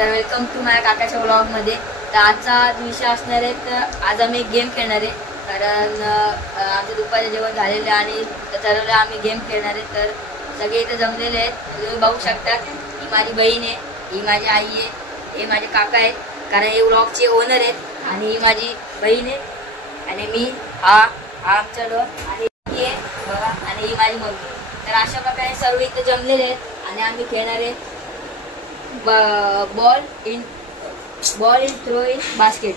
तर welcome to माझ्या काकाच्या व्लॉगमध्ये. तर आजचा विषय असणार आहे, तर आज आम्ही गेम खेळणार आहे. कारण आमचं दुपारचं जेवण झालेलं आहे आणि ठरवलं आम्ही गेम खेळणार आहे. तर सगळे इथे जमलेले आहेत. तुम्ही बघू शकता, ही माझी बहीण आहे, ही माझी आई आहे, हे माझे काका आहेत, कारण हे व्लॉगचे ओनर आहेत. आणि ही माझी बहीण आहे आणि मी हा आमचा डॉग आणि ही आहे बघा, आणि ही माझी मम्मी. तर अशा प्रकारे सर्व इथे जमलेले आहेत आणि आम्ही खेळणार आहे ball in throw in basket.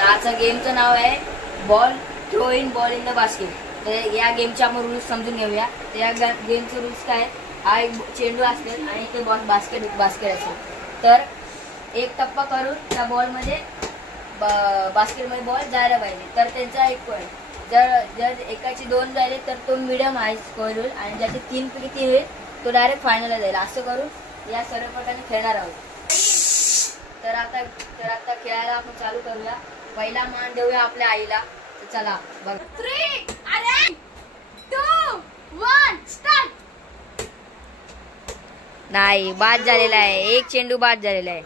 आजच्या गेमचं नाव आहे बॉल इन द बास्केट. तर या गेमचे आपण रूल्स समजून घेऊया. तर या गेमचे रूल्स काय, हा एक चेंडू असेल आणि ते बॉल बास्केट असेल. तर एक टप्पा करून त्या बॉलमध्ये बास्केटमध्ये बॉल जायला पाहिजे. तर त्यांचा एक पॉईंट. जर एकाची 2 झाले तर तो मिडियम हाय स्कोर होईल आणि ज्याचे 3 पैकी 3 होईल तो डायरेक्ट फायनलला जाईल. असं करून या सर्व प्रकारे खेळणार आहोत. तर आता खेळायला आपण चालू करूया. पहिला मान देऊया आपल्या आईला. तर चला बघ. 3 2 1 स्टार्ट. नाही, बाद झालेला आहे. एक चेंडू बाद झालेला आहे.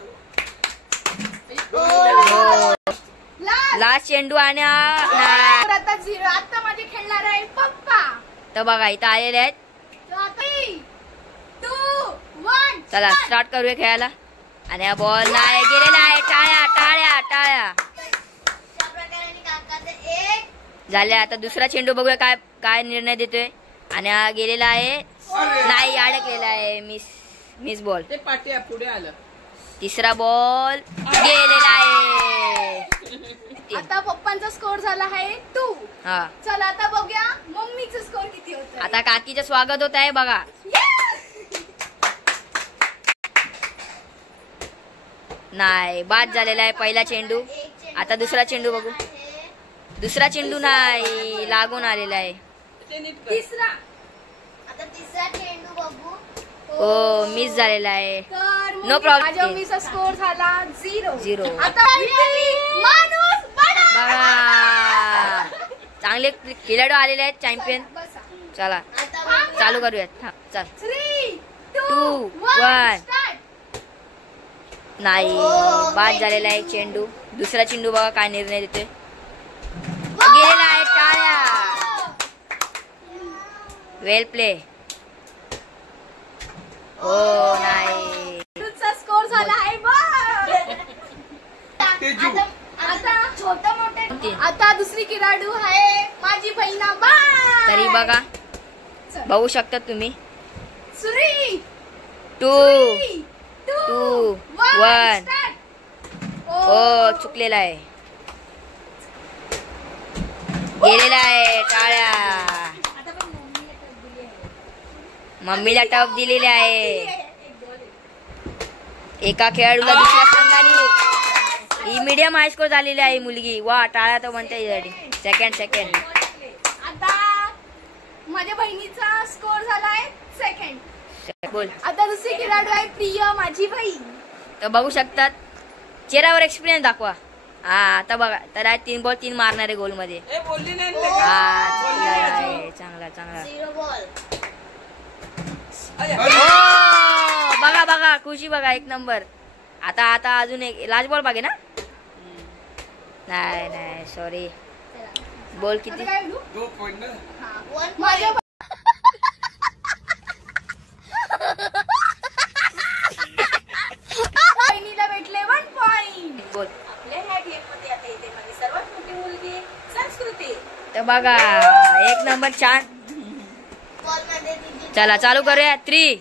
लास्ट चेंडू आणि आता 0. आता माझे खेळणार आहे पप्पा. तर बघा इथं आलेले आहेत. 3 2 1 चला स्टार्ट करूया खेळायला. आणि हा बॉल नाही गेलेला आहे. टाळ्या टाळ्या टाळ्या झाल्या. आता दुसरा चेंडू बघूया काय निर्णय देतोय. आणि हा गेलेला आहे, नाही अडकलेला आहे. Miss ball. ते पाट्या पुढे आलं. तिसरा बॉल गेलेला आहे. आता पप्पांचा स्कोर झाला आहे 2. हा, चला आता बघूया मम्मीचा स्कोर किती होता. आता काकीचं स्वागत होत आहे बघा. नाही, बाद झालेला आहे पहिला चेंडू. आता दुसरा चेंडू बघू. दुसरा चेंडू नाही, लागून आलेला आहे. तिसरा चेंडू बघू. हो, मिस झालेला आहे. No problem. माझ्या मम्मीचा स्कोर झाला 0. आता माणूस बघा, चांगले खेळाडू आलेले आहेत, चॅम्पियन. चला चालू करूयात. चल 3 2 1. नाही, बाद झालेला आहे चेंडू. दुसरा चेंडू बघा काय निर्णय देतोय. गेलेला आहे. टाळ्या. वेल प्ले. हो नाही, तुझा स्कोर झाला आहे आता दुसरी खेळाडू आहे माझी बहिणा. तरी बघा, बघू शकता तुम्ही. 3 2 1. हो, चुकलेला आहे. गेलेला आहे. टाळ्या. मम्मीला टप दिलेले आहे. एका खेळाडूला दुसऱ्या संघाने ही मीडियम हाय स्कोर झालेली आहे मुलगी. वा, टाळ्या तर म्हणता येईल. सेकंड. आता माझ्या बहिणीचा स्कोर झालाय 2. बोल. आता दुसरी खेळाडू आहे प्रिया माझी बहीण. तर बघू शकतात, चेहऱ्यावर एक्सपिरियन्स दाखवा. हा, आता बघा. तर 3 बॉल 3 मारणारे गोल मध्ये. हा, चांगला 0 बॉल. बघा खुशी बघा, 1 नंबर. आता अजून एक लास्ट बॉल बघे ना. नाही सॉरी. बॉल किती. बहिणीला भेटले 1 पॉइंट. बोल. आपल्या ह्या गेम मध्ये आता येते माझी सर्वात मोठी मुलगी संस्कृती. तर बघा 1 नंबर, छान. चला चालू करूया. 3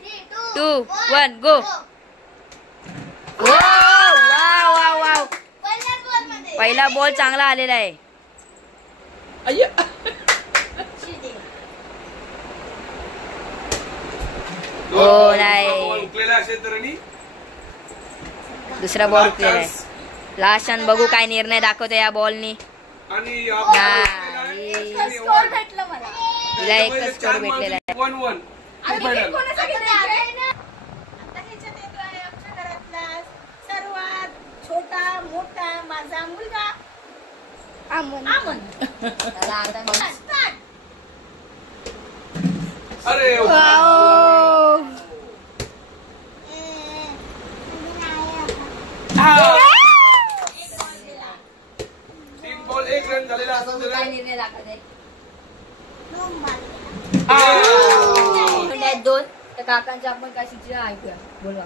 2 1 गो. वाव. पहिला बॉल चांगला आलेला आहे. हो नाही, दुसरा बॉल उकलेला आहे. लास्ट क्षण बघू काय निर्णय दाखवतो या बॉलनी. स्कोर भेटलं मला. तिला एकच स्कोर भेटलेला आहे. सर्वात छोटा मोठा माझा मुलगा अमन. अरे तीन बॉल 1 रन झालेला असं काय निर्णय दाखवत आहे? 2 तर काकांच्या आपण काय सूचना ऐकूया. बोला.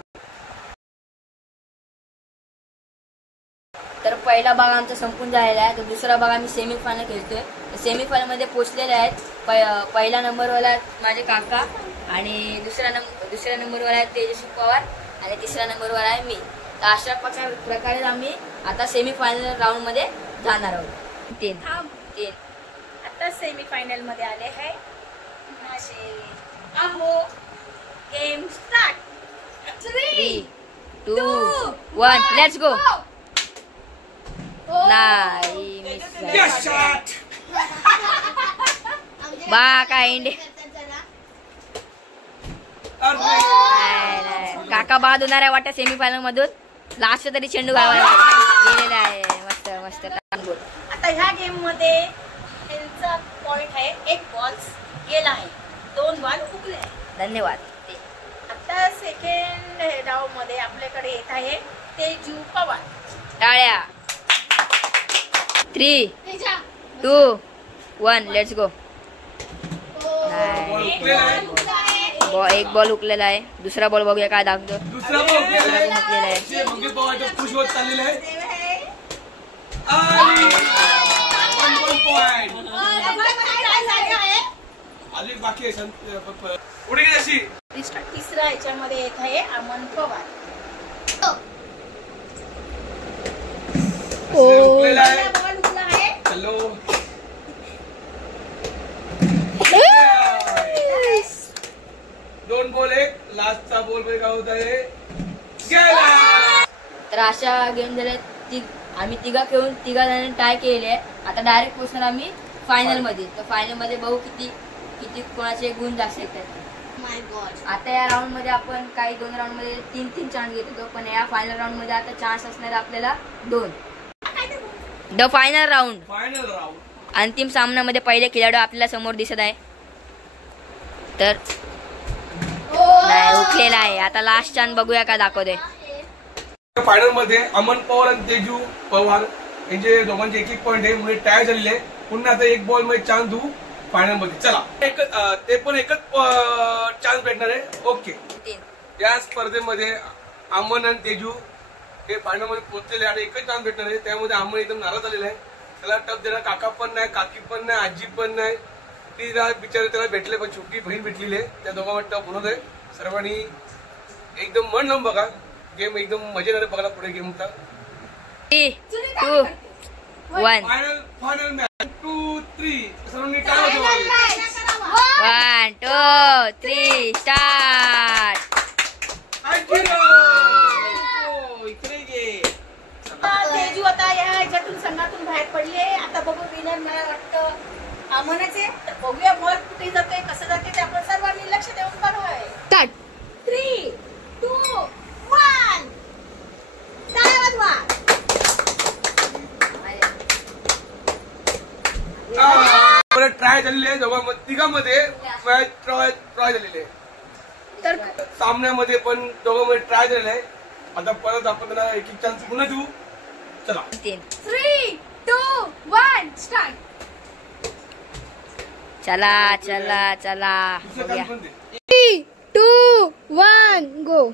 तर पहिला भाग आमचा संपून झालेला आहे. तर दुसरा भाग आम्ही सेमीफायनल खेळतोय. सेमीफायनल मध्ये पोहोचलेले आहेत. पहिला नंबरवाला माझे काका आणि दुसऱ्या नंबरवाला आहे तेजस्वी पवार आणि तिसऱ्या नंबरवाला आहे मी. तर अशा प्रकारे आम्ही आता सेमीफायनल राऊंड मध्ये जाणार आहोत. 3 आता सेमीफायनल मध्ये आले आहे. अहो गेम स्टार्ट. 3, 2, 1 let's go. नाही मिस बा काय इंडिया काका बाद होणार आहे वाटतं सेमीफायनल मधून. लास्ट तरी चेंडू गावाला गेलेला आहे. मस्त मस्त. आता ह्या गेम मध्ये त्यांचा पॉइंट आहे 1 बॉल गेला आहे, 2 बॉल हुकले आहे. धन्यवाद. आता सेकंड राऊंड मध्ये आपल्याकडे येत आहे तेजू पवार. टाळ्या. 3, 2, 1 लेट्स गो. एक बॉल हुकलेला आहे. दुसरा बॉल बघूया काय दाखवतो. दुसरा बॉल हुकलेला आहे. खुश होत चाललेला आहे. 1 पॉइंट अजून बाकी आहे. पुढे गेली अशी. तिसरा याच्यामध्ये येत आहे अमन पवार. हुकलेला आहे. बॉल हुकला आहे. चलो 2 बॉल 1. लास्टचा बॉल मध्ये काय होत आहे गेला. तर अशा गेम झाल्या. आम्ही तिघा जणांनी ट्राय केले आहे. आता डायरेक्ट पोहोचणार आम्ही फायनल मध्ये. तर फायनल मध्ये बघू किती कोणाचे गुण जास्त येतात. आता या राऊंड मध्ये आपण काही 2 राऊंड मध्ये 3 चान्स घेत होतो, पण या फायनल राऊंड मध्ये आता चान्स असणार आपल्याला 2. The final round. अंतिम सामन्यामध्ये पहिले खेळाडू आपल्याला समोर दिसत आहे. तर नाही हुकलेला आहे. आता लास्ट चान्स बघूया काय दाखवते. फायनल मध्ये अमन पवार आणि तेजू पवार यांचे दोघांचे 1-1 पॉइंट आहे. म्हणजे टाय झालेले आहे. पुन्हा आता 1 बॉल मध्ये चान्स देऊ फायनल मध्ये. चला ते पण एकच चान्स भेटणार आहे. ओके. या स्पर्धेमध्ये अमन आणि तेजू हे फायनल मध्ये पोहोचलेले आणि एकच चान्स भेटणार आहे. त्यामध्ये अमन एकदम नाराज झालेला आहे. त्याला टप देणार काका पण नाही, काकी पण नाही, आजी पण नाही. ती बिचारे त्याला भेटले, पण छोटी बहीण भेटलेली आहे. त्या दोघांवर टप होत आहे. सर्वांनी एकदम मन लावून बघा. गेम एकदम मजेदार आहे बघायला. पुढे गेम होता. 3, 2, 1 फायनल मॅच 2, 3 सर्वांनी काय होतं 1, 2, 3 स्टार्ट. तेजू आता या ह्याच्यातून संघातून बाहेर पडले. आता बघू विनर मला वाटतं अमनच आहे. तर बघूया बॉल कुठे जाते, कसं जाते ते आपण सर्वांनी लक्ष देऊन बघाय. 3, 2, 1 टाळ्या वाजवा. ट्राय झालेली आहे. तिघांमध्ये मॅच ट्राय झालेली आहे. तर सामन्यामध्ये पण दोघांमध्ये ट्राय झालेला आहे. आता परत आपण त्यांना 1-1 चान्स पुन्हा देऊ. चला 3, 2, 1 स्टार्ट. चला 3, 2, 1 गो.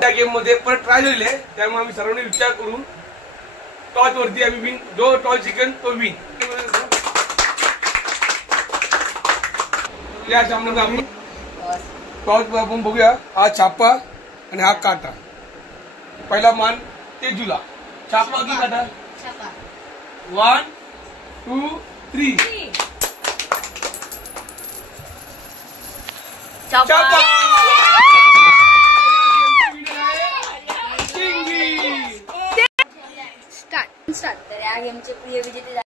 त्या गेम मध्ये परत ट्राय झालेले आहे. त्यामुळे आम्ही सर्वांनी विचार करून टॉस वरती आम्ही विन. जो टॉस जिंकेल तो विन. या सामन्यात आपण टॉस आपण बघूया. हा छापा आणि हा काटा. पहिला मान तेजूला. छापा की काटा. 1, 2, 3 छापा. तर या गेमचे प्रिय विजेते